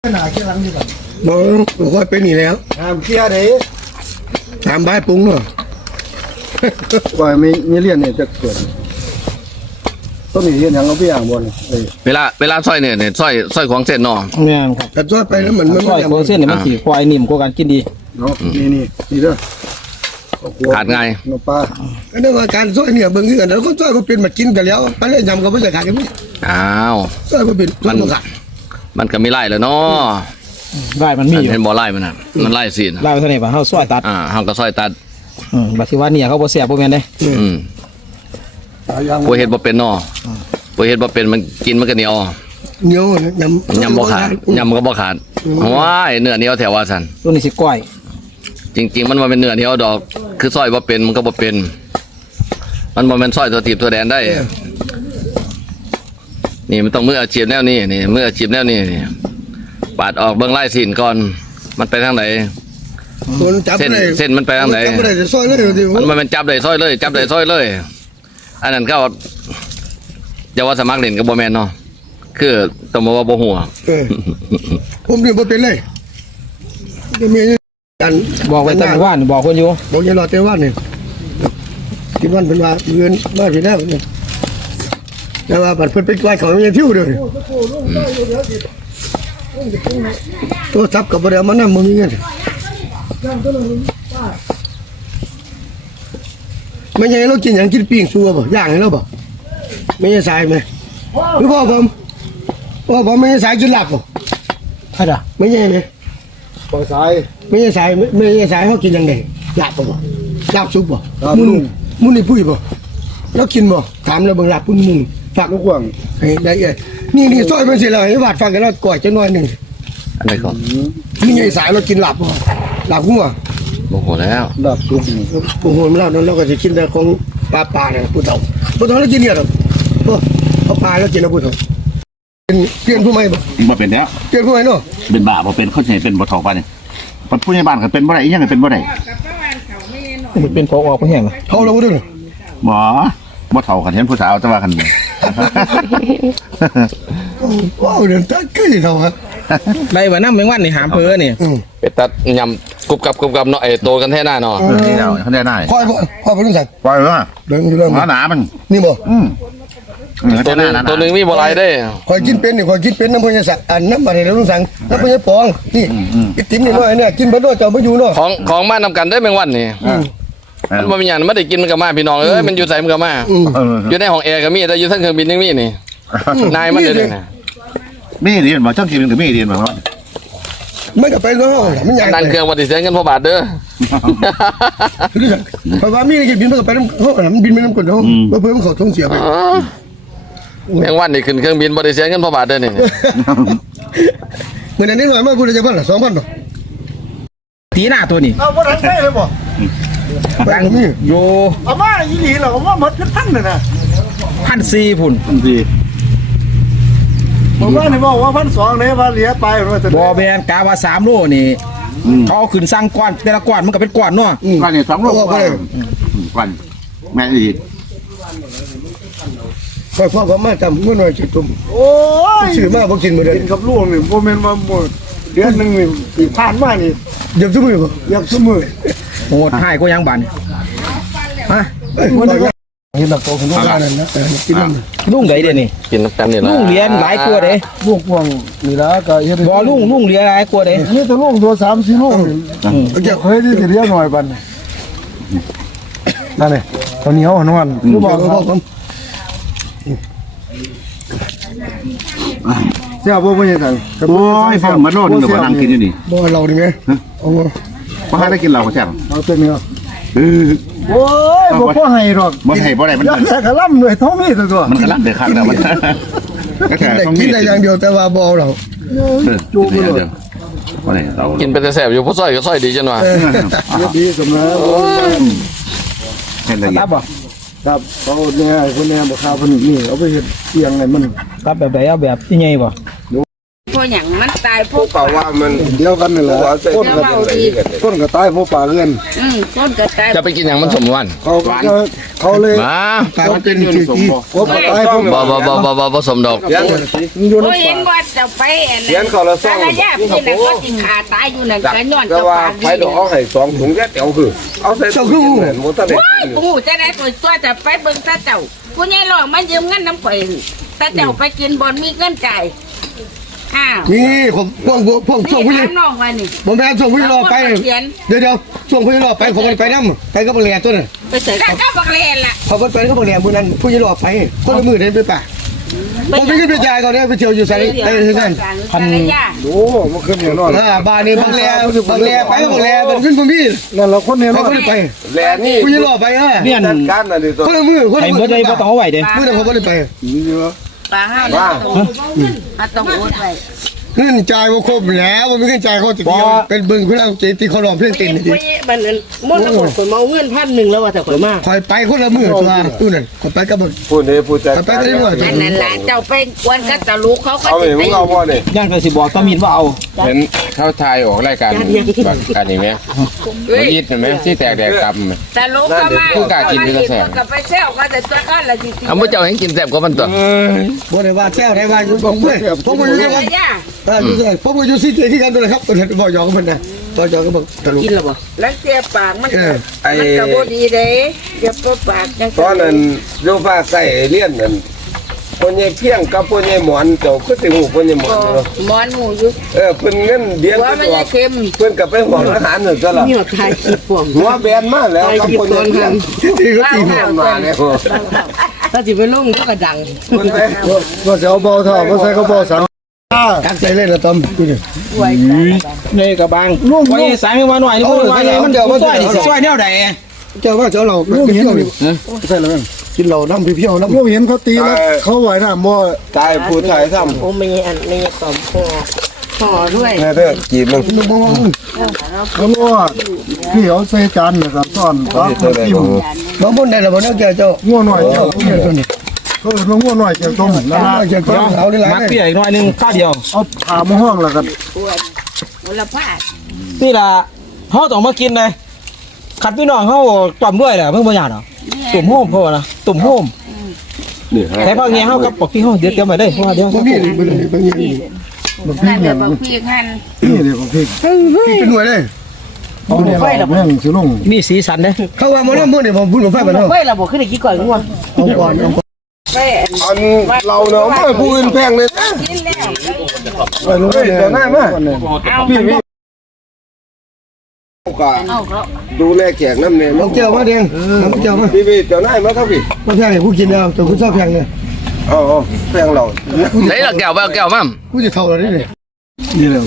หนาเกี่ยงนี่ก่อนบอกว่าเป็นนี่แล้วเกี่ยเด้ตามบ้านปรุงเนาะว่าไม่เรียนเนี่ยจะเกิดต้นนี้เรียนอย่างเราไม่อย่างบนเวลาซอยเนี่ยซอยของเส้นเนาะเนี่ยครับแต่ทอดไปแล้วมันซอยโคเส้นเนี่ยมันสีควายนิ่มกว่าการกินดีเนาะนี่เด้อขาดง่ายน้ำปลาก็นึกว่าการซอยเนี่ยเบิ่งคือกันแล้วก็ซอยมาเป็นมากินกันแล้วไปเล่นยำก็ไม่จะขาดกันไม่อ้าวซอยมาเป็นซอยมาขาดมันก็ไม่ไล่แล้วเนาะได้มันมีอยู่เห็นบ่ไล่มันน่ะมันไล่สิได้เท่าไหร่ป่ะเฮาซอยตัดเฮาก็ซอยตัดบัดที่ว่าเนี่ยเขาบ่แซ่บบ่แม่นเด้บ่เฮ็ดบ่เป็นเนาะบ่เฮ็ดบ่เป็นมันกินมันก็เหนียวเหนียวยำบ่ขาดยำก็บ่ขาดว้ายเนื้อเหนียวแถวว่าซั่นตัวนี้สิก้อยจริงๆมันบ่เป็นเนื้อเหนียวดอก คือซอยบ่เป็นมันก็บ่เป็น มันบ่แม่นซอยตัวตีบตัวแดนได้ นี่มันต้องมืออาชีพแนวนี้นี่มืออาชีพแนวนี้นี่ปาดออกเบิ่งลายสินก่อนมันไปทางไหนคนจับได้เส้นมันไปทางไหนจับได้ซอยเลยดิมันเป็นจับได้ซอยเลยจับได้ซอยเลยอันนั้นก็จะว่าสมัครเล่นกับบ่แม่นเนาะคือต้องบอกว่าบ่หัวผมนี่บ่เป็นเลยจะมีกันบอกไว้ตั้งว่านบอกคนอยู่บอกอย่ารอแต่ว่านี่ที่วันเป็นว่าเงินมาสิแล้วนี่แต่ว่าบัดเพิ่นไปไว้เขายังทิ้วเด้อตัวซับกับบ่ได้เอามานำบ่มีเงินไม่ใช่เรากินหยังกินปิ้งซัวบ่ย่างให้เราบ่ไม่ใช่สายไหมหรือพ่อผมไม่ใช่สายกินหลับบ่ใช่จ้ะไม่ใช่ไหมปลาสายไม่ใช่สายไม่ใช่สายเขากินยังไงหลับบ่หลับซุปบ่มุนนี่ปุ้ยบ่แล้วกินบ่ถามแล้วบางหลับมุนฝากลูกหวงให้ได้เอ้ยนี่ซอยมันสิแล้วให้วาดฟังกันแล้วก่อยจังน้อยนึงอันไหนก่อนนี่ไงสายเรากินหลับบ่หลับหัวบ่หัวแล้วดับซุปโอ้โหมันแล้วนั้นเราก็จะกินแต่ของปลาเนี่ยผู้เฒ่าแล้วกินเนี่ยหรอเอาปลาแล้วกินเอาผู้เฒ่าเปลี่ยนผู้ใหม่บ่บ่เป็นแล้วเปลี่ยนผู้ใหม่เนาะเป็นบ้าบ่เป็นเขาใช้เป็นบ่ทอกป่ะนี่มันผู้ใหญ่บ้านก็เป็นบ่ได้อีหยังก็เป็นบ่ได้มันเป็นพอออกบ่แห้งเฒ่าแล้วบ่ได้บ่เฒ่ากันเห็นผู้สาวแต่ว่ากันว้าวเดี๋ยวตาคือสิเฒ่าครับได้ว่าน้ำแมงวันนี่หามเพ้อนี่ไปตัดยำกรุบกับเนาะไอ้โตกันแท้หน้าเนาะนี่เราเขาได้พ่อบ่รู้จักปล่อยว่าเดินอยู่เรื่องหนามันนี่บ่ตัวนึงมีบ่หลายได้คอยกินเป็นนี่คอยกินเป็นน้ำพญาสักอันน้ำอะไรแล้วลุงสังน้ำพญาปองนี่กินติ๋มนี่น้อยเนี่ยกินเบิดด้วยเจ้าบ่อยู่เนาะของมานำกันได้แมงวันนี่มันบ่มีหยังมันได้กินมันก็มาพี่น้องเอ้ยมันอยู่ไสมันก็มาอยู่ในห้องแอร์ก็มีแต่อยู่ทั้งเครื่องบินยังมีนี่นายมันเด้อนี่มีเรียนบ่ช่างกินก็มีเรียนบ่ว่ามันก็ไปเนาะมันใหญ่นั่นเครื่องบ่ได้เสียเงินพ่อบาทเด้อเพราะว่ามีกินบินมันก็ไปน้ำเขามันบินไปน้ำกดเนาะเพิ่มเขาท้องเสียไปแมงวันนี่ขึ้นเครื่องบินบ่ได้เสียเงินพ่อบาทเด้อนี่เหมือนอันนี้หน่อยมาพูดจะพันละ2,000บ่ตีหน้าตัวนี้เอาบ่ทันได้เลยบ่ดังนี่โยเอามาอีหลีเหรอเอามาหมดเป็นพันเลยนะ 1,400พุ่นดีผมว่านี่บอกว่า1,200เลยว่าเหลือไปว่าจะบ่แม่นกะว่า3โลนี่เขาเอาขึ้นสร้างก้อนแต่ละก้อนมันก็เป็นก้อนเนาะว่านี่2โลกว่าแม่อีกคอยพ่อผมมาจำเมื่อหน่อยสิตุ่มโอ้ยซื้อมาบ่กินมื้อเดือนกินกับลูกนี่บ่แม่นว่าหมดเดือนนึงนี่ที่ผ่านมานี่เดี๋ยวซุมื้อบ่อยากซุมื้อโหดให้ก็ยังบันฮะมันนี่หลักโตของน้องนั่นนะกินมันลุงใดเด้นี่กินน้ำกันนี่ล่ะลุงเรียนหลายกว่าเด้ลูกพวงนี่ล่ะก็เฮ็ดบ่ลุงเรียนหลายกว่าเด้นี่แต่ลูกตัว3-4ลูกนี่เกี่ยวเคยที่สิเรียกหน่อยบัดนี่นั่นนี่ตอนนี้เอานอนคือบอกพ่อผมเสียบ่ยังไงโอ้ยฟังมาโน่นเดี๋ยวนั่งกินอยู่นี่บ่เราดิแม่เอาบ่ให้ได้กินเหล้าก็จังเอาเต็มนี่โอ้ยบ่พอให้หรอกบ่ให้บ่ได้มันอยากแต่กะล่ำด้วยท้องมีตัวมันกำลังเดือดข้างแล้วมันก็แค่ต้องกิมีนได้อย่างเดียวแต่ว่าบ่เราจูบไปเลยบ่ได้เรากินไปแต่แซ่บอยู่ผู้ซอยก็ซอยดีจังว่าดีสำนักเห็นละเอียตัดบบ่ครับเขาเนี่ยคนเนี่ยบอกข้าวเพิ่นนี่เอาไปเฮ็ดเตียงให้มันตับแบบใดเอาแบบที่ใหญ่บ่พวกอย่างมันตายพวกเก่าว่ามันเดียวกันนี่แหละคนก็เมาดีคนก็ตายเพราะป่าเงินต้นกระตายจะไปกินอย่างมันสมวันเขาเลยมาตายเป็นที่ที่ผมก็ตายผมบ่สมดอกอยู่โอ้ในยเห็นว่าจะไปเขียนเขาละซ่องสารยาพี่น่ะก็สิขาตายอยู่นั่นก็ย้อนก็เจ้าว่าปากไฟดอกเอาให้2ถุงแค่เดียวคือเอาใส่ตู้เย็นหมดตั้งแต่โอ้จะได้ตัวจะไปเบิ่งตาเจ้าผู้ใหญ่หลอกมายืมเงินน้ำข่อยตาเจ้าไปกินบ่มีเงินจ่ายอ้าวนี่ผมพวกช่วงผู้หญิงน้องว่านี่ผมแม่ช่วงผู้หญิงรอไปเดี๋ยวช่วงผู้หญิงรอไปผมไปนั่ไปก็บังแหลตัวน่ะไปเสยแล้วก็บักเลนล่ะพอไปก็บังแหลมือนั้นผู้หญิงรอไปคนละมือเดินไปป่าผมไปขึ้นไปจ่ายก่อนเนี่ยไปเที่ยวอยู่ใส่ได้ที่นั่นสารยาโอ้มันขึ้นอย่างนั้นบ้านนี้บังแหลไปก็บังแหลมันขึ้นผมพี่นั่นเราคนเนี่ยเขาเนาะก็เลยไปแลนี่ผู้หญิงรอไปเนี่ยจัดการน่ะดิตัวคนละมือคนไอ้ละเบิมืดเลยบ่ต้องเอาไว้เด้มือนั้นผมก็เลยไปปลาห้าวแล้วต้องโอดไปเงินจ่ายว่าครบแล้วมันไม่เงินจ่ายเขาติดเดียวเป็นบึงคุณเอาตีเขาลองเพื่อนตีนดิมันมดทั้งหมดคนเมาเงิน1,000แล้วว่าแต่ข่อยมาคอยไปคนละมือตัวตู้นั่นคอยไปกับบึงพูดนี่พูดจัดคอยไปก็ได้หมดนั่นนั่นล่ะเจ้าไปกวนกับตะลูกเขาก็เอาไปสิมึไปงเอาบ่นี่ย่างก็สิบอกตามินว่าเอาเห็นเข้าทายออกรายการกันนี่ไหมยิดเห็นไหมที่แตกแดกกำตะลูกก็มาผู้กล้ากินนี่ก็แซ่บก็ไปเซลก็แต่ตัวก็ละสิเอาพระเจ้าให้กินแซ่บกว่ามันตัวบ่ได้ว่าแซวได้ว่าอยู่บ่เมื่อยผมบ่อยู่ด้วยกันย่าอยู่ด้วยผมบ่อยู่ซิที่กันตัวครับตัวนี้บ่ยอมมันนะบ่ยอมก็บ่ตลกกินแล้วบ่แล้วเสียปากมันก็บ่ดีเด้อย่าปปากจังตอนนั้นอยู่ภาคใต้เรียนนั่นคนใหญ่เพียงกับคนใหญ่หมอนเจ้าคือสิฮู้คนใหญ่หมอนเนาะหมอนหมูอยู่เพิ่นเงินเดือนว่าเพิ่มันนอจะอกเค็มเพิ่นก็ไปห่วงอาหารนั่นซะล่ะนี่ถ่ายคลิปพวกหัวแบนมาแล้วกับคนใหญ่เพียงที่ก็ตีมาแล้วถ้าสิไปลงก็ดังเพิ่นไปว่าจะเอาเบาเท่ามาใส่กระบอกสังกักใจเลยละตอมกูนี่นี่ก็บางไว้สายมาหน่อยนี่บ่ว่าไงมันซอยนี่สิซอยแนวใดเจ้าว่าเจ้าเราเพี้ยวนี่ใช่แล้วกินเหล้าน้ำเพี้ยวน้ำพวกเห็นเขาตีแล้วเขาไหวน้ำบ่ตายผู้ชายทำโอ้ไม่ไม่ตอมห่อด้วยแม่เด้อจีบมึงมันบ่เขาว่าพี่เอาใส่จานนะครับซ่อนครับจิ้มบ่บุญได้แล้วบ่เนาะเจ้างัวหน่อยเจ้าตัวนี้เขาเรียกว่างัวหน่อยเจ้าต้มนั่นล่ะเจ้าก็เอาได้หลายมักเปียอีกหน่อยนึงข้าวเดียวเอาขามาห้องแล้วกันมูลค่านี่ล่ะเฮาต้องมากินเลยขัดพี่น้องเฮาต้มด้วยแหละเพิ่งบ่ยากดอกตุ่มโฮมเพราะว่านะตุ่มโฮมนี่แต่พอเงี้ยเฮากับปกพี่เฮาเดี๋ยวเตรียมไว้เด้เพราะว่าเดี๋ยวบ่มีนี่บ่มีบ่มีนี่มันพี่นั่นเนี่เดี๋ยยวบอกพี่คันนี่เดี๋ยวผมพี่พี่เป็นหน่วยเลยเอาเนี่ยแม่งสิลงมีสีสันเด้เขาว่ามื้อนี้มื้อนี่ผมพูดบ่ไฟบ่เนาะไฟเราบ่ขึ้นได้กี่ก่อนงัวเอาก่อนเอาก่อนไปอันเราเนาะไม่ผู้อื่นแพงเลยนะกินแล้วไปลงได้เลยเอาพี่พี่ก็เอาเขาดูแลแขกน้ำเนี่ยน้องเจ้ามาเด้งน้องเจ้ามาพี่พี่เจ้านายมาครับพี่บ่แพงให้กูกินแล้วแต่กูชอบแพงเนี่ยอ๋อแพงเราไหนล่ะแก้วบ่แก้วมั่มกูจะเท่าแล้วนี่นี่แหละ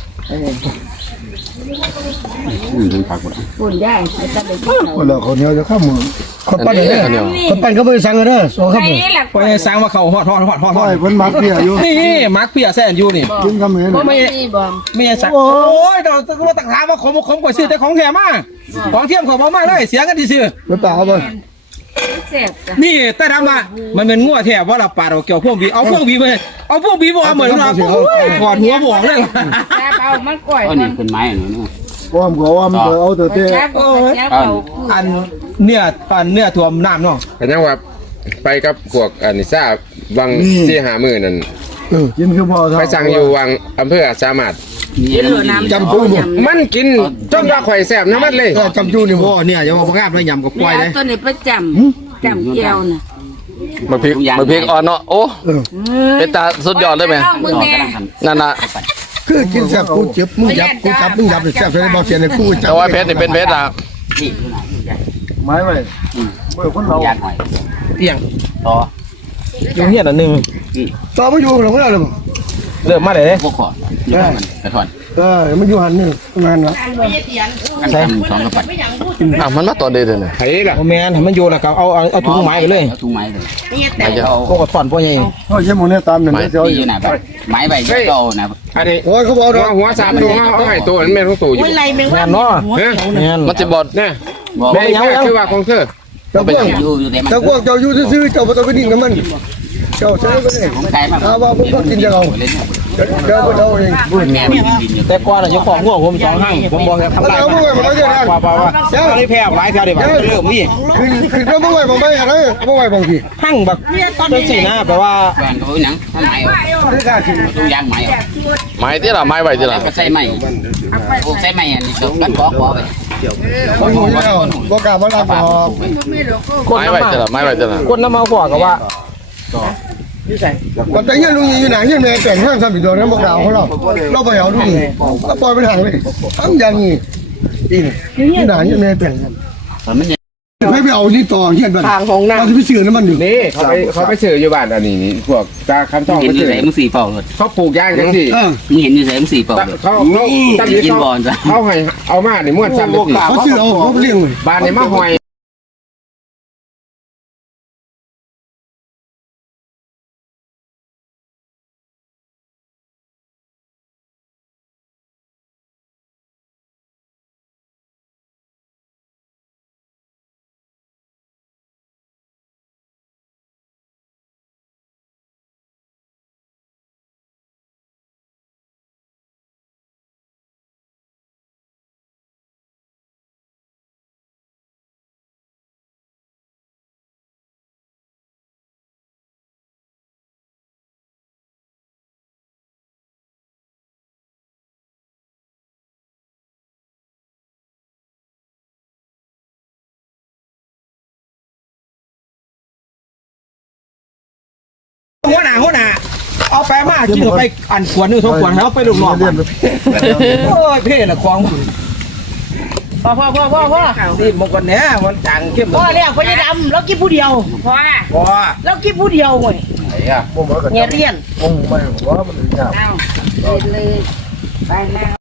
ปุ่นได้ไม่ต้องไปกินคนละคนเดียวจะข้ามมือคนปั้นเนี่ยคนปั้นเขาบ่ได้สั่งเด้อสองครับใครผมนี่แหละพอสร้างว่าเขาฮอดปล่อยเพิ่นมักเพียอยู่นี่มักเปียแซ่นอยู่นี่กินคำเห็นบ่มีบ่ไม่สั่งโอ้ยเราต้องมาตักถามว่าขมกว่าซื้อแต่ของแท้มาของเทียมของบ่มาเลยเสียกันซื่อไปเปล่าบ่แซ่บจ้ะนี่แต่ดำว่ามันเป็นงัวแท้ว่าเราปาดเอาเกี่ยวพวกบีเอาพวกบีมาเอาพวกบีบ่เหมือนเราถอดหัวบอกเลยแซ่บเอามันก่อยก็มันี่นขึ้นไม้หนูนี่ว่ามันก็ว่ามันก็เอาแต่เต้แซ่บเอาแซ่บเอาอันเนื้อถ่วมน้ำเนาะแต่ยังว่าไปกับพวกอันนี้ทราบวัง4-5มื้อนั่นกินคือบ่เท่าไปสั่งอยู่วังอำเภอสามารถกินหลวน้ำจำปูบ่มันกินจนว่าข่อยแซ่บน้ำมันเลยจำจูนี่บ่เนี่ยอย่าว่าบ่งามเลยยำกับควายเลยตัวนี้ประจำจำแก้วน่ะมาพริกอ่อนเนาะโอ้เป็นตาสุดยอดเลยแม่มึงแน่นั่นน่ะคือกินแซ่บกูเจ็บมึงยับกูจับมึงยับแซ่บเลยบ่เสียในกูจับแต่ว่าเพชรนี่เป็นเพชรอ่ะไม้ไว้เมื่อคนเรายากหน่อยเตียงต่ออยู่เฮียนอันนึงต่อบ่อยู่หรอกเราเลยบ่เริ่มมาเลยพวกขอเดี๋ยวมันกระถอนมันอยู่หันนี่ประมาณละกันทำ2กระปัดมันมาตอนเดือนเลยไผล่ะโอ้แม่นมันโยนแล้วก็เอาถุงไม้ไปเลยเอาถุงไม้เลยพวกกระถอนพวกใหญ่เฮาเยี่ยมหมดเนี่ยตามนั่นเดี๋ยวที่อยู่ไหนไปไม้ใบเก่านะอันนี้โอ้ยเขาบอกเนาะหัว3ตัวเอาให้ตัวนั้นแม่นของตัวอยู่ไรแมงแม่ว่านเนาะเฮ้ยแม่นมันจะบอดเนี่ยแม่คือว่าของเธอเจ้าพวกอยู่แต่มันเจ้าพวกเจ้าอยู่ซื่อๆเจ้าบ่ต้องไปดิ้นกับมันเจ้าใช้ก็ได้ของใครมาว่าพวกกินจะเอาเล่นเดี๋ยวเอาเองแต่ก่อนน่ะยกของง่วงผม2หั่งผมบ่ทำลายว่าอะไรแพ้หลายแถวได้บ่เริ่มมีคือก็บ่ไหวบ่ไปอะไรบ่ไหวบางทีหั่งแบบจังซี่นะแปลว่าบ้านก็หนังทำไมต้องยางไหมไม้ที่ละไม้ไว้ที่ละก็ใส่ไหมโอ้ใส่ไหมอันนี้ตกกันขอไปบ่อยู่แล้วบ่กล้ามารับบ่ไม้ไว้ที่ละไม้ไว้ที่ละคนนำมาขวก็ว่ามันแต่เงี้ยลุงอยู่ไหนเงี้ยแม่แต่งห้างซ้ำอีกดอกนั้นบ่กล้าเขาเราไปเอาดูนี่ก็ปล่อยไปทางเลยทั้งอย่างนี้อีนี่ไหนเงี้ยแม่แต่งมันไปเอานี่ต่อเงี้ยบัดทางของน้ำเราจะไปซื้อน้ำมันอยู่นี่เขาไปซื้ออยู่บ้านอันนี้นี่พวกตาคำทองเห็นไปอยู่ซื้อใส่มึง4เป่าเลยเขาปลูกย่างจังซี่มึงเห็นอยู่ใส่มึง4เป่าเลยเขาตั้งอยู่เขาให้เอามาในม้วนซ้ำจังซี่เขาซื้อเอาเขาเลี้ยงเลยบ้านนี่มาหอยหัวหน้าเอาไปมากินเข้าไปอันขวดนึง2ขวดเอาไปลูกน้องโอ้ยเพ่ละของพ่อนี่มงคลเนี่ยมันจังเข้มพ่อแล้วพ่อจะดำแล้วกินผู้เดียวพ่อพ่อแล้วกินผู้เดียวเว้ยไอ้อะเนี่ยเรียนผมไม่ว่ามันยากเอาเลยไปแล้ว